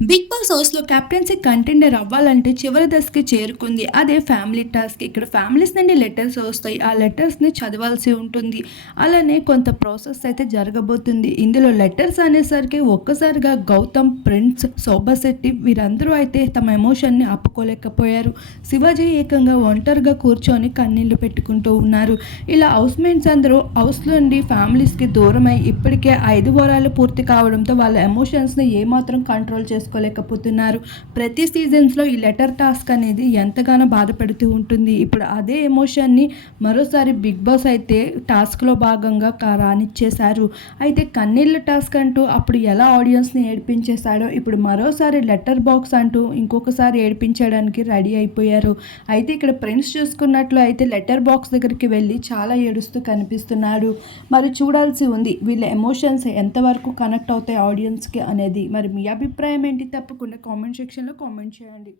Big boss హౌస్‌లో captaincy contender అవ్వాలంటే చివరి దశకి చేరుకుంది. అదే ఫ్యామిలీ టాస్క్. ఇక్కడ ఫ్యామిలీస్ నుండి లెటర్స్ వస్తాయి. ఆ లెటర్స్‌ని చదవాల్సి ఉంటుంది. అలానే కొంత ప్రాసెస్ అయితే జరగబోతుంది. ఇందులో లెటర్స్ అనేసరికి ఒక్కసారిగా గౌతమ్, ప్రిన్స్, శోభాశెట్టి వీరందరూ అయితే తమ ఎమోషన్‌ని ఆపుకోలేకపోయారు. శివాజీ ఏకంగా ఒంటరిగా కూర్చొని కన్నీళ్లు పెట్టుకుంటూ ఉన్నారు. ఇలా హౌస్‌మేట్స్ అందరూ హౌస్ నుండి ఫ్యామిలీస్‌కి దూరమై ఇప్పటికే 5 వారాలు పూర్తి కావడంతో వాళ్ళ ఎమోషన్స్‌ని ఏమాత్రం కంట్రోల్ చేసుకోలేకపోతున్నారు. ప్రతి సీజన్స్‌లో ఈ లెటర్ టాస్క్ అనేది ఎంతగానో బాధపెడుతూ ఉంటుంది. ఇప్పుడు అదే ఎమోషన్‌ని మరోసారి బిగ్ బాస్ అయితే టాస్క్‌లో భాగంగా రానిచ్చేశారు. అయితే కన్నీళ్ళ టాస్క్ అంటూ అప్పుడు ఎలా ఆడియన్స్‌ని ఏడిపించేశాడో ఇప్పుడు మరోసారి లెటర్ బాక్స్ అంటూ ఇంకొకసారి ఏడిపించడానికి రెడీ అయిపోయారు. అయితే ఇక్కడ ప్రిన్స్ చూసుకున్నట్లు అయితే లెటర్ బాక్స్ దగ్గరికి వెళ్ళి చాలా ఏడుస్తూ కనిపిస్తున్నాడు. మరి చూడాల్సి ఉంది వీళ్ళ ఎమోషన్స్ ఎంతవరకు కనెక్ట్ అవుతాయి ఆడియన్స్‌కి అనేది. మరి మీ అభిప్రాయం ఏంటి? తప్పకుండా కామెంట్ సెక్షన్‌లో కామెంట్ చేయండి.